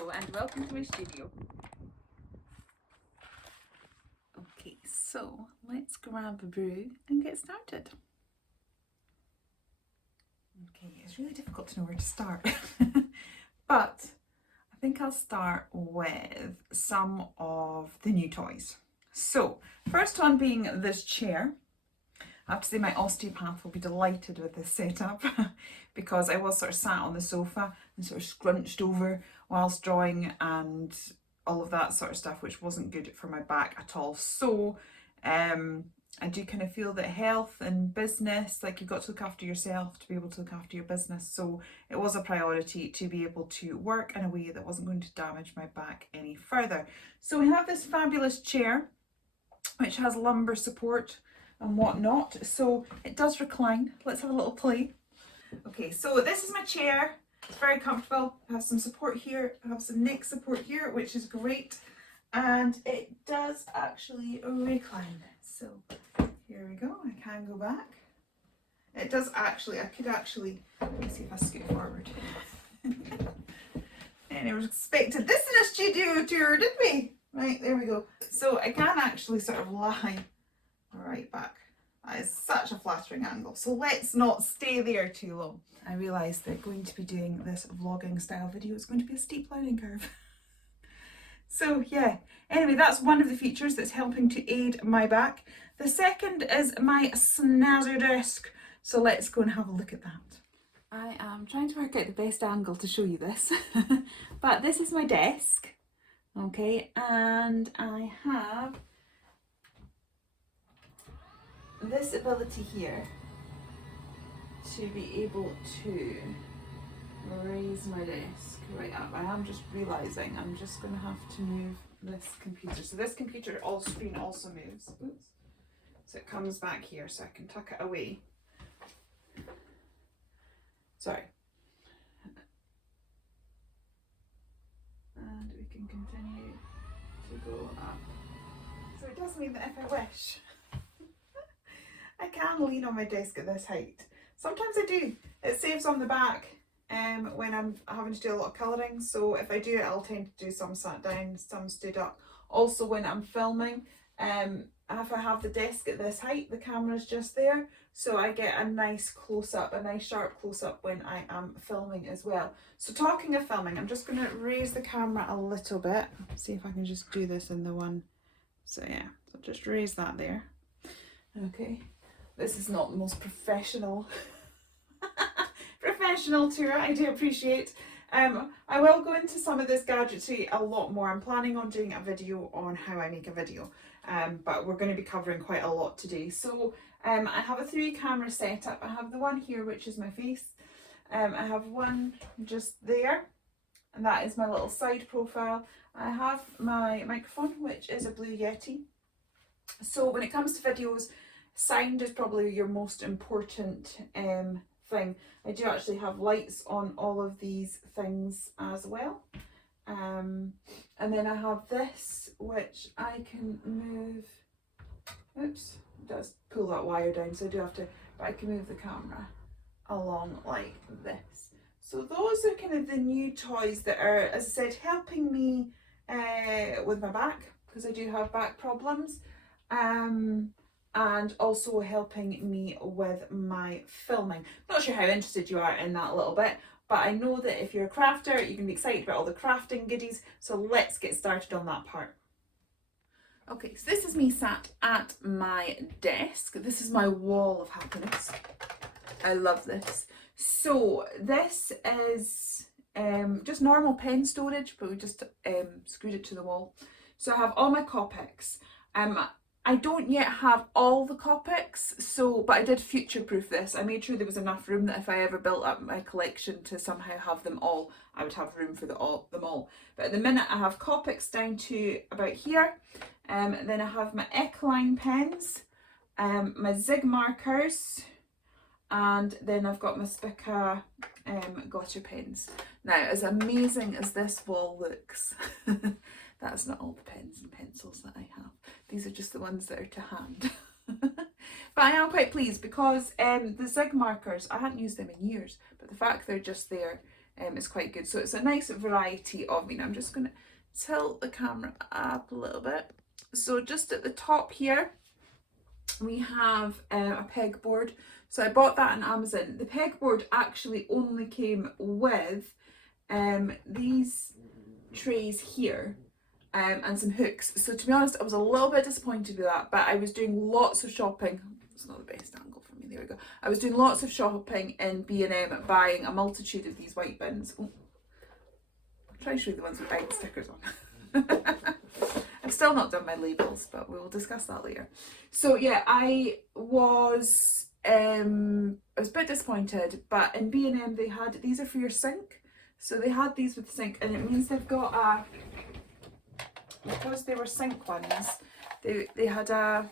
Hello and welcome to my studio. Okay, so let's grab a brew and get started. Okay, it's really difficult to know where to start, but I think I'll start with some of the new toys. So, first one being this chair. I have to say my osteopath will be delighted with this setup because I was sort of sat on the sofa and sort of scrunched over whilst drawing and all of that sort of stuff, which wasn't good for my back at all. So I do kind of feel that health and business, like you've got to look after yourself to be able to look after your business. So it was a priority to be able to work in a way that wasn't going to damage my back any further. So we have this fabulous chair, which has lumbar support and whatnot, so it does recline. Let's have a little play. Okay, so this is my chair. It's very comfortable. I have some support here, I have some neck support here, which is great, and it does actually recline. So here we go. I can go back. It does actually, I could actually, let me see if I scoot forward. And I was expected this in a studio tour, didn't we? Right, there we go. So I can actually sort of lie right back. That is such a flattering angle. So let's not stay there too long. I realised that going to be doing this vlogging style video is going to be a steep learning curve. So yeah, anyway, that's one of the features that's helping to aid my back. The second is my snazzy desk. So let's go and have a look at that. I am trying to work out the best angle to show you this, but this is my desk. Okay, and I have this ability here to be able to raise my desk right up. I am just realising I'm just going to have to move this computer. So this computer screen also moves. Oops. So it comes back here so I can tuck it away. Sorry. And we can continue to go up. So it does mean that if I wish, I can lean on my desk at this height. Sometimes I do. It saves on the back when I'm having to do a lot of colouring. So if I do it, I'll tend to do some sat down, some stood up. Also when I'm filming, if I have the desk at this height, the camera's just there. So I get a nice close-up, a nice sharp close-up when I am filming as well. So talking of filming, I'm just going to raise the camera a little bit. See if I can just do this in the one. So yeah, so just raise that there. Okay. This is not the most professional tour, I do appreciate. I will go into some of this gadgetry a lot more. I'm planning on doing a video on how I make a video, but we're going to be covering quite a lot today. So I have a 3 camera setup. I have the one here, which is my face. I have one just there, and that is my little side profile. I have my microphone, which is a Blue Yeti. So when it comes to videos, sound is probably your most important thing. I do actually have lights on all of these things as well. And then I have this, which I can move. Oops, it does pull that wire down, so I do have to, but I can move the camera along like this. So those are kind of the new toys that are, as I said, helping me with my back, because I do have back problems. And also helping me with my filming. Not sure how interested you are in that a little bit, but I know that if you're a crafter, you can be excited about all the crafting goodies, so let's get started on that part. Okay, so this is me sat at my desk. This is my wall of happiness. I love this. So this is just normal pen storage, but we just screwed it to the wall. So I have all my Copics. I don't yet have all the Copics, but I did future-proof this. I made sure there was enough room that if I ever built up my collection to somehow have them all, I would have room for them all. But at the minute I have Copics down to about here. Then I have my Eckline pens, my Zig markers, and then I've got my Spica glitter pens. Now, as amazing as this wall looks, that's not all the pens and pencils that I have. These are just the ones that are to hand. But I am quite pleased because the Zig markers, I hadn't used them in years, but the fact they're just there is quite good. So it's a nice variety of, I'm just going to tilt the camera up a little bit. So just at the top here, we have a pegboard. So I bought that on Amazon. The pegboard actually only came with these trays here and some hooks. So to be honest, I was a little bit disappointed with that, but I was doing lots of shopping. It's not the best angle for me, there we go. I was doing lots of shopping in B&M, buying a multitude of these white bins. Oh, I'll try to show you the ones with white stickers on. I've still not done my labels, but we will discuss that later. So yeah, I was a bit disappointed, but in B&M they had, these are for your sink. So they had these with the sink, and it means they've got a, because they were sink ones, they had a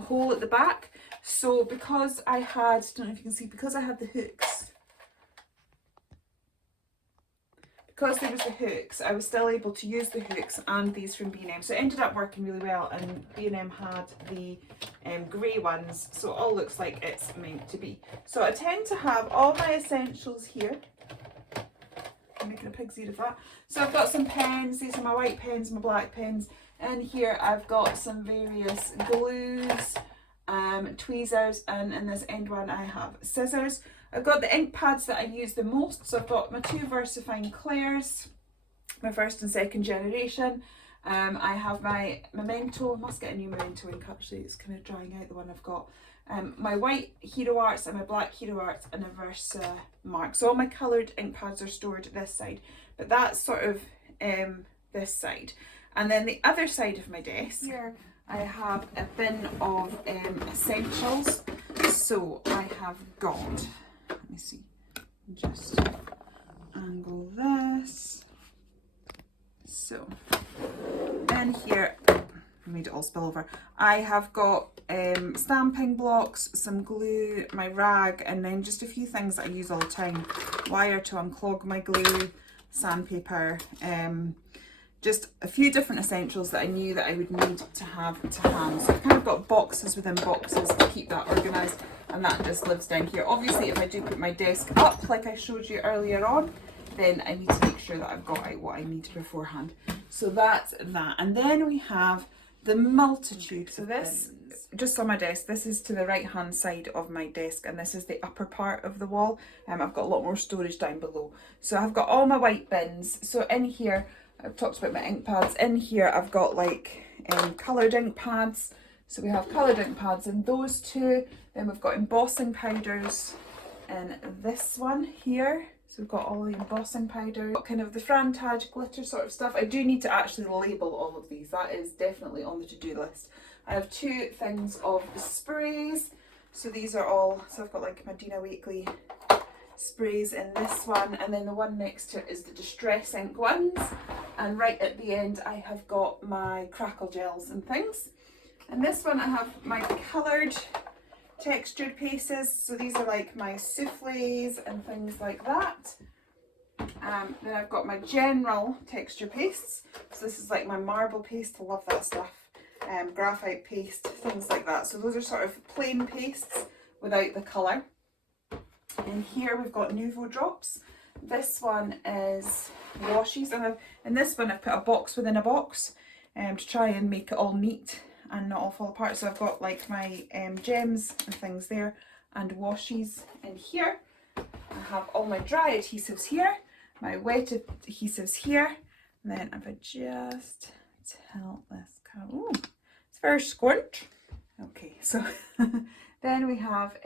hole at the back. So because I had, don't know if you can see, because I had the hooks, because there was the hooks, I was still able to use the hooks and these from B&M. So it ended up working really well, and B&M had the grey ones, so it all looks like it's meant to be. So I tend to have all my essentials here. I'm making a pig's ear of that. So I've got some pens, these are my white pens, my black pens, and here I've got some various glues, tweezers, and in this end one I have scissors. I've got the ink pads that I use the most, so I've got my two VersaFine Clairs, my first and second generation. I have my Memento, I must get a new Memento ink actually, it's kind of drying out the one I've got. My white Hero Arts and my black Hero Arts and a Versa Mark. So all my coloured ink pads are stored this side, but that's sort of this side. And then the other side of my desk, here I have a bin of essentials. So I have got, let me see, just angle this. So in here, I made it all spill over. I have got stamping blocks, some glue, my rag, and then just a few things that I use all the time. Wire to unclog my glue, sandpaper, just a few different essentials that I knew that I would need to have to hand. So I've kind of got boxes within boxes to keep that organised, and that just lives down here. Obviously, if I do put my desk up, like I showed you earlier on, then I need to make sure that I've got out what I need beforehand. So that's that. And then we have the multitude. So this, just on my desk, this is to the right hand side of my desk, and this is the upper part of the wall. I've got a lot more storage down below. So I've got all my white bins. So in here, I've talked about my ink pads. In here I've got like coloured ink pads. So we have coloured ink pads in those two. Then we've got embossing powders in this one here. So we've got all the embossing powder, kind of the Frantage glitter sort of stuff. I do need to actually label all of these. That is definitely on the to-do list. I have two things of sprays. So these are all, so I've got like my Dina Wakley sprays in this one, and then the one next to it is the Distress ink ones. And right at the end I have got my crackle gels and things. And this one I have my coloured textured pastes, so these are like my souffles and things like that. Then I've got my general texture pastes, so this is like my marble paste, I love that stuff, graphite paste, things like that. So those are sort of plain pastes without the colour. And here we've got Nuvo drops. This one is washes, and in this one I've put a box within a box to try and make it all neat and not all fall apart. So I've got like my gems and things there, and washes in here. I have all my dry adhesives here, my wet adhesives here, and then if I just tilt this, ooh, it's very squint. Okay, so then we have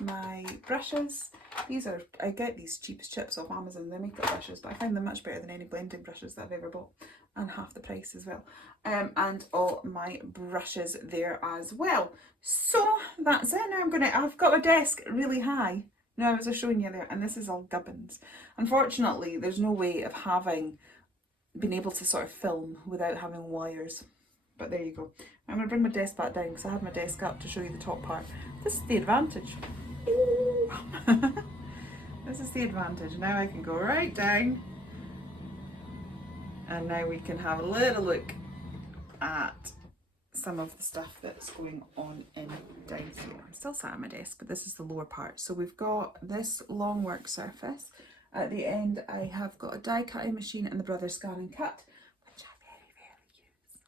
my brushes. These are, I get these cheap as chips off Amazon, they make up brushes, but I find them much better than any blending brushes that I've ever bought, and half the price as well. And all my brushes there as well. So that's it. Now I've got my desk really high. Now I was showing you there, and this is all gubbins. Unfortunately, there's no way of being able to sort of film without having wires. But there you go. I'm going to bring my desk back down because I had my desk up to show you the top part. This is the advantage. This is the advantage. Now I can go right down, and now we can have a little look at some of the stuff that's going on in down here. I'm still sat at my desk, but this is the lower part. So we've got this long work surface, At the end I have got a die cutting machine and the Brother Scan and Cut, which I very rarely use.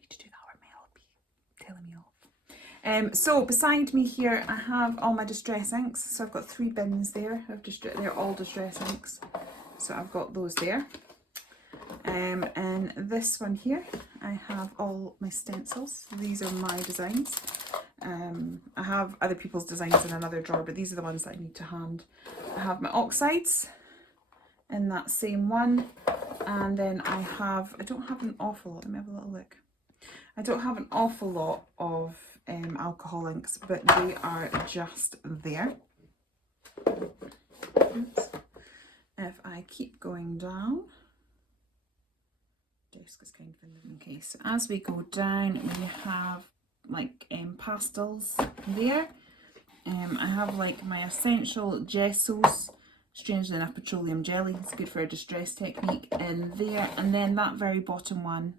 Need to do that or Mel will be telling me off. So beside me here I have all my distress inks. So I've got 3 bins there. They're all distress inks. So I've got those there. And this one here, I have all my stencils. These are my designs. I have other people's designs in another drawer, but these are the ones that I need to hand. I have my oxides in that same one. And then I don't have an awful lot, let me have a little look. I don't have an awful lot of alcohol inks, but they are just there. Oops. If I keep going down, desk is kind of in the... Okay, so as we go down, we have like pastels there. I have like my essential gessos, strangely enough petroleum jelly, it's good for a distress technique, in there. And then that very bottom one,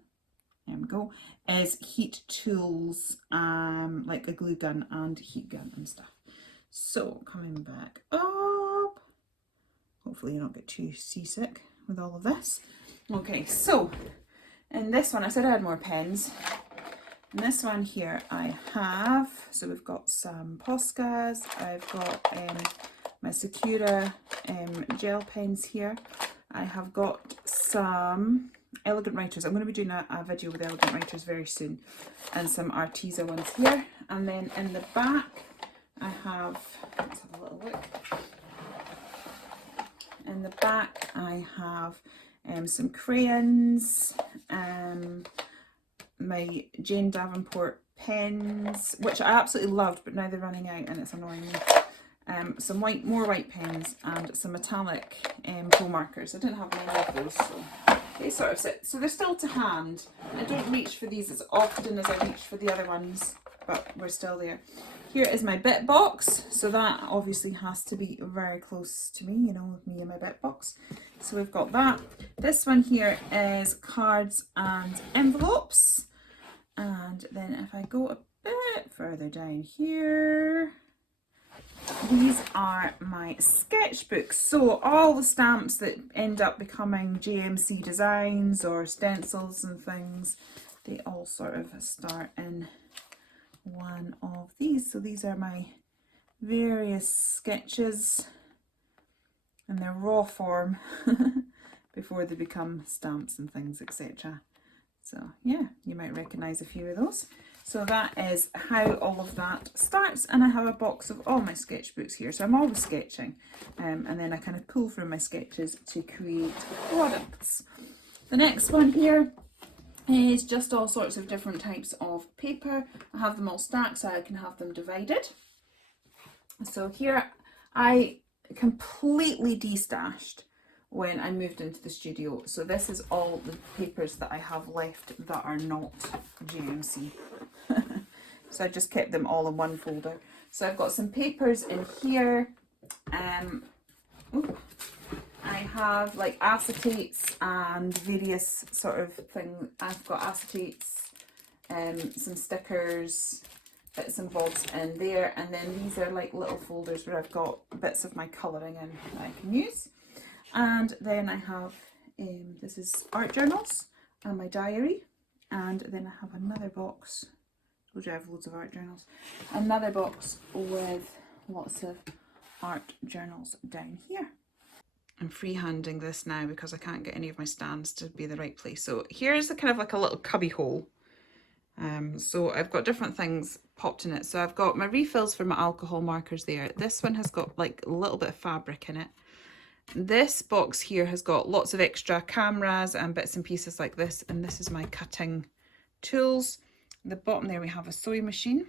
there we go, is heat tools, like a glue gun and heat gun and stuff. So coming back up, hopefully you don't get too seasick with all of this. Okay, so in this one, I said I had more pens. In this one here I have, so we've got some Poscas, I've got my Sakura gel pens here. I have got some Elegant Writers. I'm going to be doing a video with Elegant Writers very soon. And some Arteza ones here. And then in the back I have, let's have a little look. In the back I have some crayons, my Jane Davenport pens, which I absolutely loved, but now they're running out and it's annoying me. Some more white pens and some metallic pro markers. I didn't have many of those, so they sort of sit. So they're still to hand. I don't reach for these as often as I reach for the other ones, but we're still there. Here is my bit box, so that obviously has to be very close to me, you know, me and my bit box. So we've got that. This one here is cards and envelopes. And then if I go a bit further down here, these are my sketchbooks. So all the stamps that end up becoming JMC designs or stencils and things, they all sort of start in one of these. So these are my various sketches in their raw form before they become stamps and things, etc. So yeah, you might recognize a few of those. So that is how all of that starts, and I have a box of all my sketchbooks here, so I'm always sketching, and then I kind of pull from my sketches to create products. The next one here is just all sorts of different types of paper. I have them all stacked so I can have them divided. So here I completely destashed when I moved into the studio. So this is all the papers that I have left that are not GMC. So I just kept them all in one folder. So I've got some papers in here. I have like acetates and various sort of things. I've got acetates, some stickers, bits and bobs in there, and then these are like little folders where I've got bits of my colouring in that I can use. And then I have, this is art journals and my diary, and then I have another box, told you I have loads of art journals, another box with lots of art journals down here. I'm freehanding this now because I can't get any of my stands to be the right place. So here's the kind of like a little cubby hole. So I've got different things popped in it. So I've got my refills for my alcohol markers there. This one has got like a little bit of fabric in it. This box here has got lots of extra cameras and bits and pieces like this. And this is my cutting tools. At the bottom there we have a sewing machine.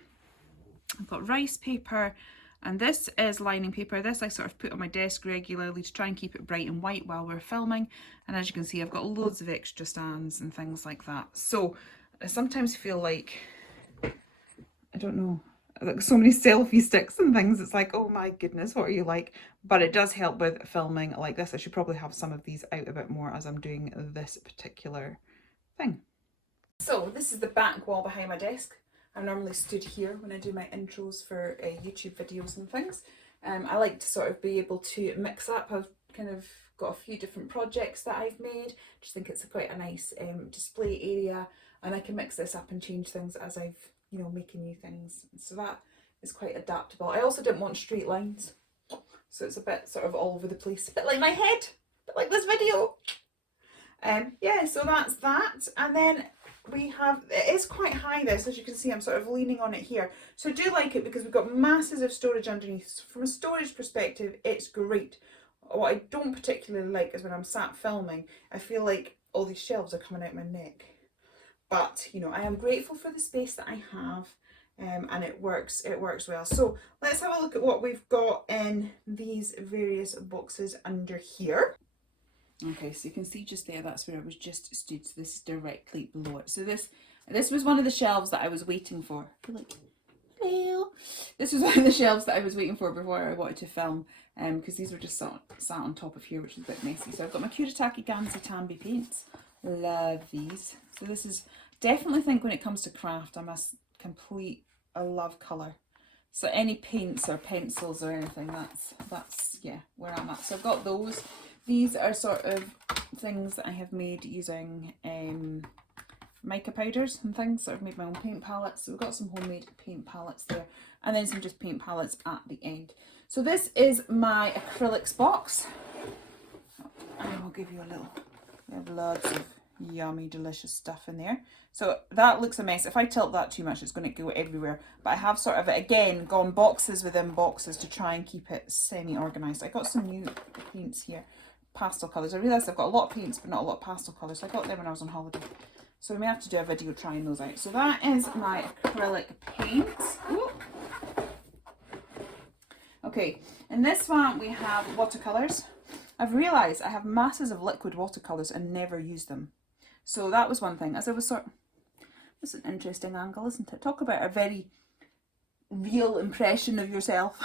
I've got rice paper. And this is lining paper. This I sort of put on my desk regularly to try and keep it bright and white while we're filming. And as you can see, I've got loads of extra stands and things like that. So I sometimes feel like, I don't know, like so many selfie sticks and things. It's like, oh my goodness, what are you like? But it does help with filming like this. I should probably have some of these out a bit more as I'm doing this particular thing. So this is the back wall behind my desk. I'm normally stood here when I do my intros for YouTube videos and things. I like to sort of be able to mix up. I've kind of got a few different projects that I've made. Just think it's quite a nice display area, and I can mix this up and change things as I've, you know, making new things. So that is quite adaptable. I also didn't want straight lines, so it's a bit sort of all over the place, a bit like my head, a bit like this video. Yeah, so that's that. And then we have, it is quite high, this, as you can see. I'm sort of leaning on it here, so I do like it because we've got masses of storage underneath. From a storage perspective, it's great. What I don't particularly like is when I'm sat filming, I feel like all these shelves are coming out my neck. But, you know, I am grateful for the space that I have, and it works well. So let's have a look at what we've got in these various boxes under here. Okay, so you can see just there, that's where I was just stood. So this is directly below it. So this was one of the shelves that I was waiting for. Look, hello. This was one of the shelves that I was waiting for before I wanted to film, because these were just sat on top of here, which is a bit messy. So I've got my Kuretake Gansei Tambi paints. Love these. So this is, definitely think when it comes to craft, I love colour. So any paints or pencils or anything, that's yeah, where I'm at. So I've got those. These are sort of things that I have made using mica powders and things. So I've made my own paint palettes. So we've got some homemade paint palettes there, and then some just paint palettes at the end. So this is my acrylics box. I will give you a little, we have loads of yummy delicious stuff in there. So that looks a mess. If I tilt that too much, it's going to go everywhere. But I have sort of, again, gone boxes within boxes to try and keep it semi-organised. I got some new paints here, pastel colours. I realised I've got a lot of paints but not a lot of pastel colours, so I got them when I was on holiday. So we may have to do a video trying those out. So that is my acrylic paints. Ooh. Okay, in this one we have watercolours. I've realised I have masses of liquid watercolours and never use them. So that was one thing. As I was sort of, this is an interesting angle, isn't it? Talk about a very real impression of yourself.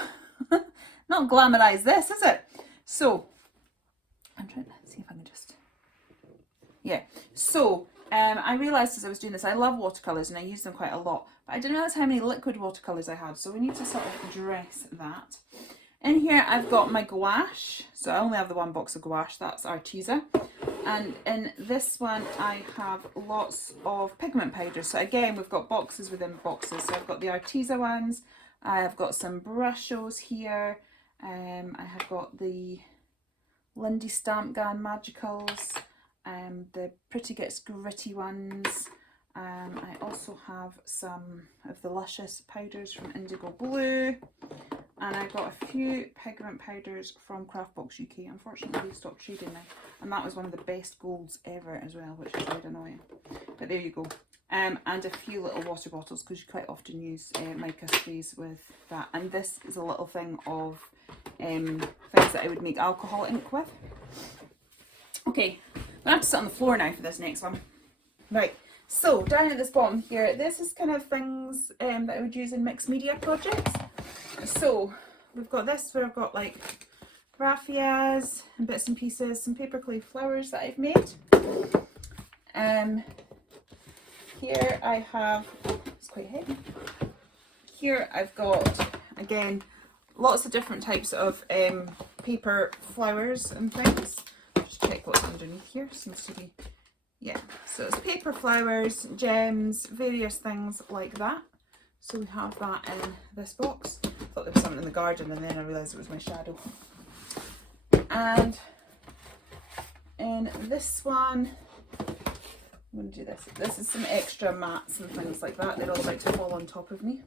Not glamorise this, is it? So, I'm trying to see if I can just, yeah. So, I realised as I was doing this, I love watercolours and I use them quite a lot, but I didn't realise how many liquid watercolours I had, so we need to sort of address that. In here I've got my gouache, so I only have the one box of gouache, that's Arteza. And in this one I have lots of pigment powders. So again, we've got boxes within boxes. So I've got the Arteza ones, I've got some Brushos here, I have got the Lindy Stamp Gun Magicals, the Pretty Gets Gritty ones. I also have some of the Luscious powders from Indigo Blue. And I got a few pigment powders from Craftbox UK. Unfortunately, they stopped trading now. And that was one of the best golds ever as well, which is really annoying. But there you go. And a few little water bottles, because you quite often use mica sprays with that. And this is a little thing of things that I would make alcohol ink with. Okay, I'm going to have to sit on the floor now for this next one. Right, so down at this bottom here, this is kind of things that I would use in mixed media projects. So we've got this where I've got like raphias and bits and pieces, some paperclay flowers that I've made. Here I have, it's quite heavy. Here I've got, again, lots of different types of paper flowers and things. Just check what's underneath here. Seems to be, yeah. So it's paper flowers, gems, various things like that. So we have that in this box. I thought there was something in the garden and then I realised it was my shadow. And in this one, I'm going to do this. This is some extra mats and things like that. They're all about to fall on top of me.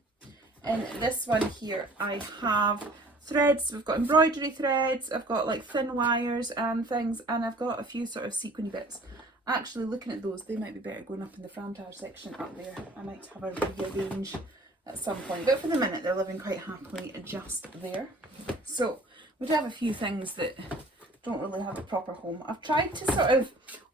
In this one here, I have threads. We've got embroidery threads. I've got like thin wires and things. And I've got a few sort of sequin bits. Actually, looking at those, they might be better going up in the frantage section up there. I might have a rearrange at some point, but for the minute they're living quite happily just there. So we do have a few things that don't really have a proper home. I've tried to sort of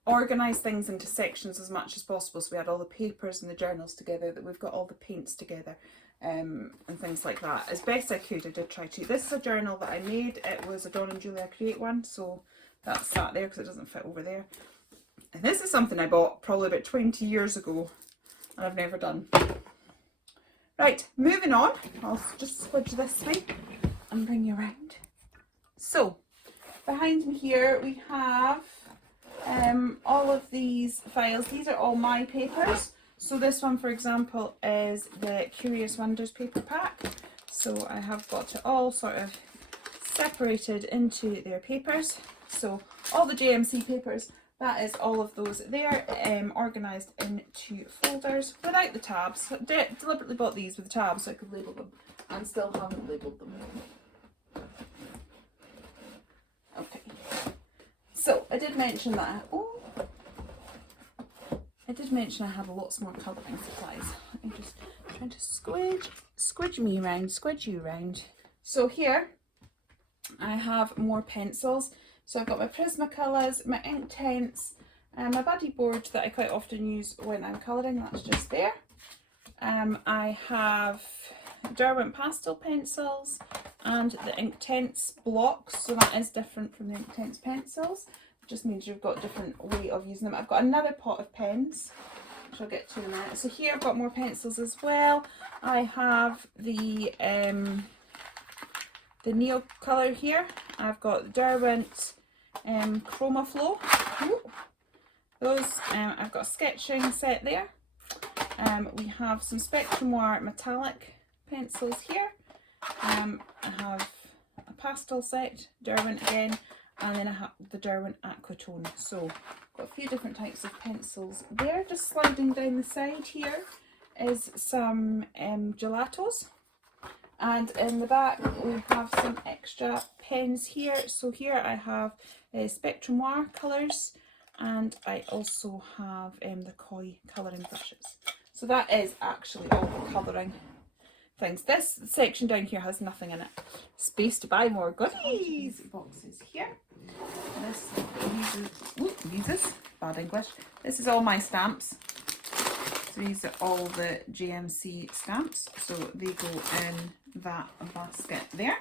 organise things into sections as much as possible, so we had all the papers and the journals together, that we've got all the paints together and things like that. As best I could, I did try to. This is a journal that I made. It was a Dawn and Julia Create one, so that's sat there because it doesn't fit over there. And this is something I bought probably about 20 years ago and I've never done. Right, moving on. I'll just switch this way and bring you around. So, behind me here we have all of these files. These are all my papers. So this one, for example, is the Curious Wonders paper pack. So I have got it all sort of separated into their papers. So all the JMC papers, that is all of those there, organised into folders without the tabs. So deliberately bought these with the tabs so I could label them, and still haven't labelled them. Okay. So I did mention that. I did mention I have lots more colouring supplies. I'm just trying to squidge you around. So here I have more pencils. So I've got my Prismacolors, my Inktense, and my buddy board that I quite often use when I'm colouring. That's just there. I have Derwent pastel pencils and the Inktense blocks. So that is different from the Inktense pencils. Just means you've got a different way of using them. I've got another pot of pens, which I'll get to in a minute. So here I've got more pencils as well. I have the Neo colour here. I've got Derwent Chroma Flow. Those I've got a sketching set there. We have some Spectrum Noir metallic pencils here. I have a pastel set, Derwent again. And then I have the Derwent Aquatone. So got a few different types of pencils there. Just sliding down the side here is some gelatos. And in the back we have some extra pens here. So here I have Spectrum Noir colours, and I also have the Koi colouring brushes. So that is actually all the colouring things. This section down here has nothing in it. Space to buy more goodies. Boxes here. Bad English. This is all my stamps. So these are all the JMC stamps. So they go in that basket there.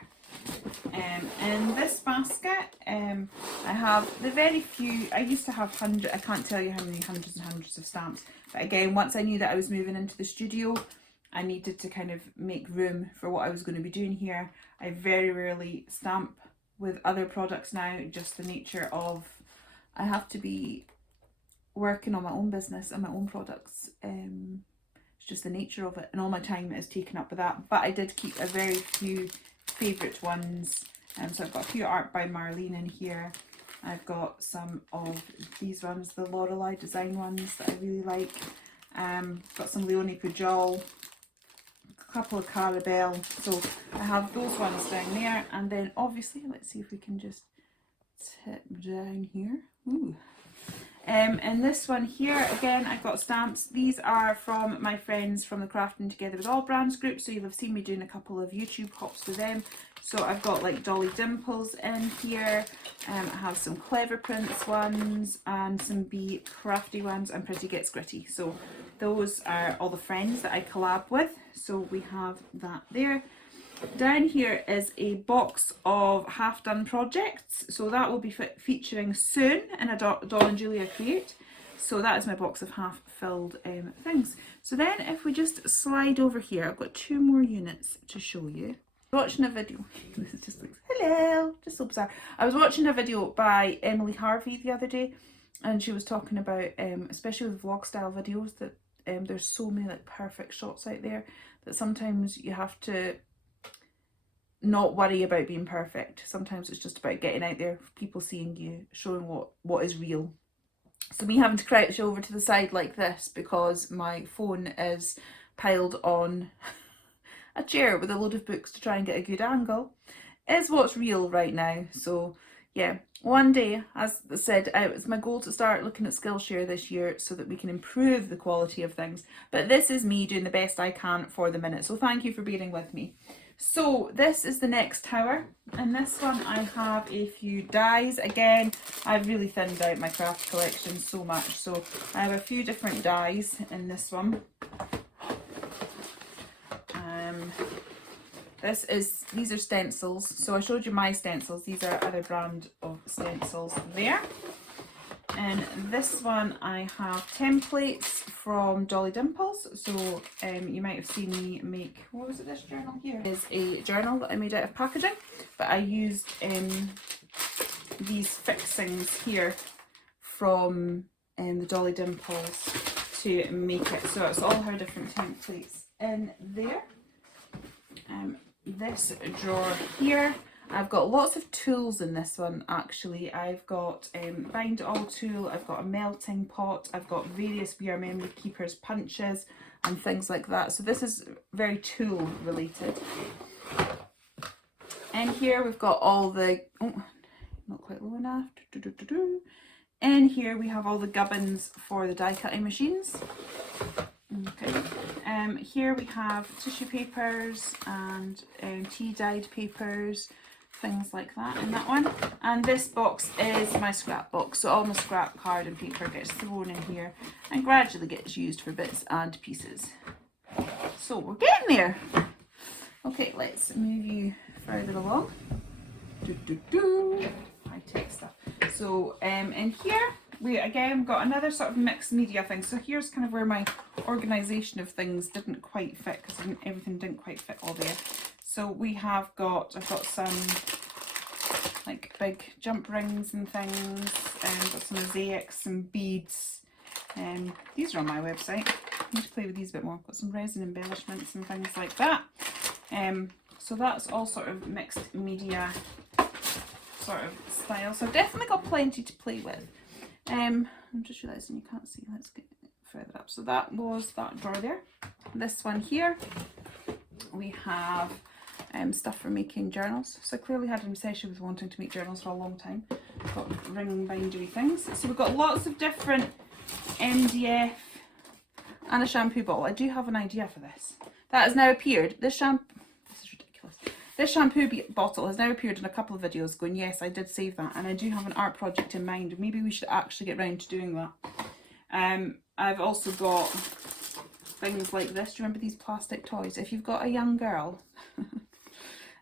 In this basket, I have the very few. I used to have hundreds. I can't tell you how many hundreds and hundreds of stamps. But again, once I knew that I was moving into the studio, I needed to kind of make room for what I was going to be doing here. I very rarely stamp with other products now, just the nature of I have to be working on my own business and my own products. It's just the nature of it, and all my time is taken up with that. But I did keep a very few favourite ones. So I've got a few Art by Marlene in here. I've got some of these ones, the Lorelei design ones that I really like. Got some Leonie Pujol, a couple of Carabelle. So I have those ones down there, and then obviously let's see if we can just tip down here. Ooh. And this one here, again, I've got stamps. These are from my friends from the Crafting Together with All Brands group, so you'll have seen me doing a couple of YouTube hops with them. So I've got like Dolly Dimples in here. I have some Clever Prints ones and some Be Crafty ones, and Pretty Gets Gritty. So those are all the friends that I collab with. So we have that there. Down here is a box of half-done projects, so that will be featuring soon in a Dawn and Julia Create. So that is my box of half-filled things. So then if we just slide over here, I've got two more units to show you. Watching a video, this is just like, hello, just so bizarre. I was watching a video by Emily Harvey the other day, and she was talking about, especially with vlog style videos, that there's so many like perfect shots out there that sometimes you have to not worry about being perfect. Sometimes it's just about getting out there, people seeing you, showing what is real. So me having to crouch over to the side like this because my phone is piled on a chair with a load of books to try and get a good angle is what's real right now. So yeah, one day, as I said, it's my goal to start looking at Skillshare this year so that we can improve the quality of things. But this is me doing the best I can for the minute. So thank you for bearing with me. So this is the next tower, and this one I have a few dies. Again, I've really thinned out my craft collection so much, so I have a few different dies in this one. These are stencils, so I showed you my stencils. These are other brand of stencils there. And this one I have templates from Dolly Dimples. So you might have seen me make, what was it, this journal here? It is a journal that I made out of packaging, but I used these fixings here from the Dolly Dimples to make it. So it's all her different templates in there. This drawer here, I've got lots of tools in this one actually. I've got bind all tool, I've got a melting pot, I've got various We Are Memory Keepers punches and things like that. So this is very tool related. And here we've got all the, oh, not quite low enough. And here we have all the gubbins for the die cutting machines. Okay. Here we have tissue papers and tea dyed papers, things like that in that one. And this box is my scrap box, so all my scrap card and paper gets thrown in here and gradually gets used for bits and pieces. So we're getting there. Okay, let's move you further along. High tech stuff. So in here we again got another sort of mixed media thing. So here's kind of where my organisation of things didn't quite fit, because everything didn't quite fit all there. So we have got, I've got some like big jump rings and things, and got some mosaics, some beads. These are on my website. I need to play with these a bit more. I've got some resin embellishments and things like that. So that's all sort of mixed media sort of style. So I've definitely got plenty to play with. I'm just realising you can't see. Let's get further up. So that was that drawer there. This one here, we have stuff for making journals. So I clearly had an obsession with wanting to make journals for a long time. Got ring bindery things. So we've got lots of different MDF and a shampoo bottle. I do have an idea for this. That has now appeared. This is ridiculous. This shampoo bottle has now appeared in a couple of videos going, yes, I did save that, and I do have an art project in mind. Maybe we should actually get round to doing that. I've also got things like this. Do you remember these plastic toys? If you've got a young girl, I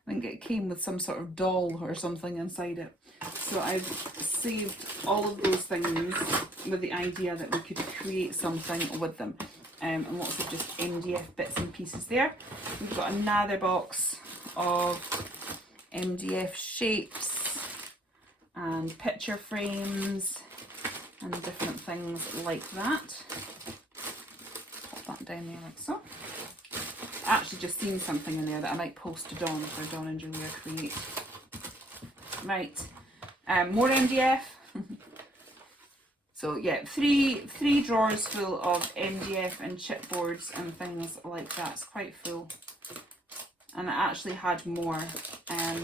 think it came with some sort of doll or something inside it. So I've saved all of those things with the idea that we could create something with them. And lots of just MDF bits and pieces there. We've got another box of MDF shapes and picture frames and different things like that. Pop that down there like so. I've actually just seen something in there that I might post to Dawn for Dawn and Julia create. Right, more MDF. So yeah, three drawers full of MDF and chipboards and things like that. It's quite full. And I actually had more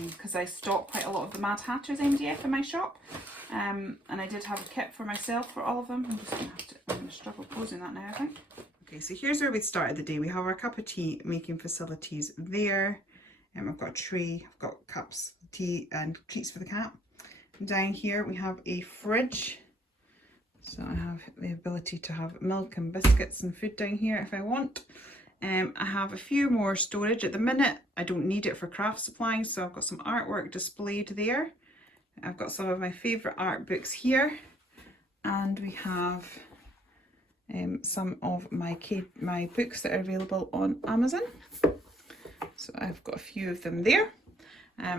because I stock quite a lot of the Mad Hatter's MDF in my shop. And I did have a kit for myself for all of them. I'm just going to struggle posing that now, I think. Okay, so here's where we started the day. We have our cup of tea making facilities there. I've got a tray, I've got cups, tea and treats for the cat. Down here we have a fridge. So I have the ability to have milk and biscuits and food down here if I want. I have a few more storage. At the minute I don't need it for craft supplies, so I've got some artwork displayed there. I've got some of my favourite art books here, and we have some of my books that are available on Amazon. So I've got a few of them there.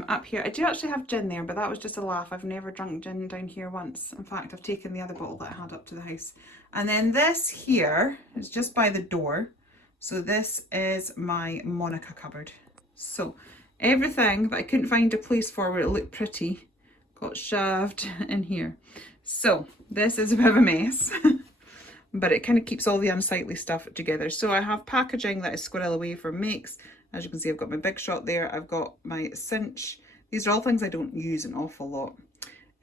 Up here, I do actually have gin there, but that was just a laugh. I've never drunk gin down here once. In fact, I've taken the other bottle that I had up to the house. And then this here is just by the door. So this is my Monica cupboard. So everything that I couldn't find a place for where it looked pretty got shoved in here. So this is a bit of a mess, but it kind of keeps all the unsightly stuff together. So I have packaging that I squirrel away for makes. As you can see, I've got my Big Shot there. I've got my cinch. These are all things I don't use an awful lot.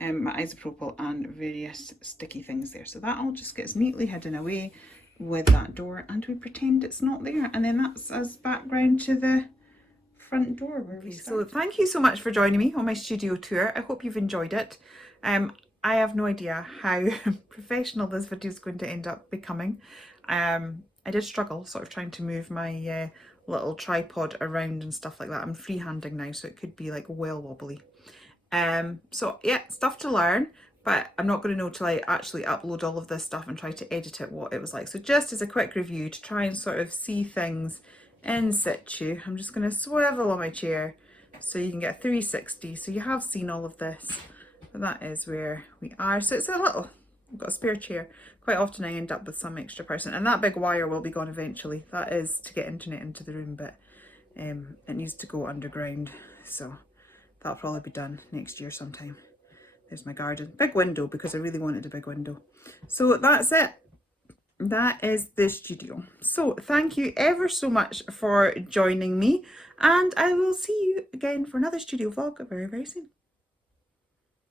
My isopropyl and various sticky things there. So that all just gets neatly hidden away with that door, and we pretend it's not there. And then that's us back round to the front door where we started. So thank you so much for joining me on my studio tour. I hope you've enjoyed it. I have no idea how professional this video is going to end up becoming. I did struggle sort of trying to move my little tripod around and stuff like that. I'm freehanding now, so it could be like well wobbly. So yeah, stuff to learn, but I'm not going to know till I actually upload all of this stuff and try to edit it what it was like. So just as a quick review to try and sort of see things in situ, I'm just going to swivel on my chair so you can get a 360. So you have seen all of this But that is where we are. So it's a little, I've got a spare chair. Quite often I end up with some extra person, and that big wire will be gone eventually. That is to get internet into the room, but it needs to go underground. So that'll probably be done next year sometime. There's my garden. Big window, because I really wanted a big window. So that's it. That is the studio. So thank you ever so much for joining me, and I will see you again for another studio vlog very, very soon.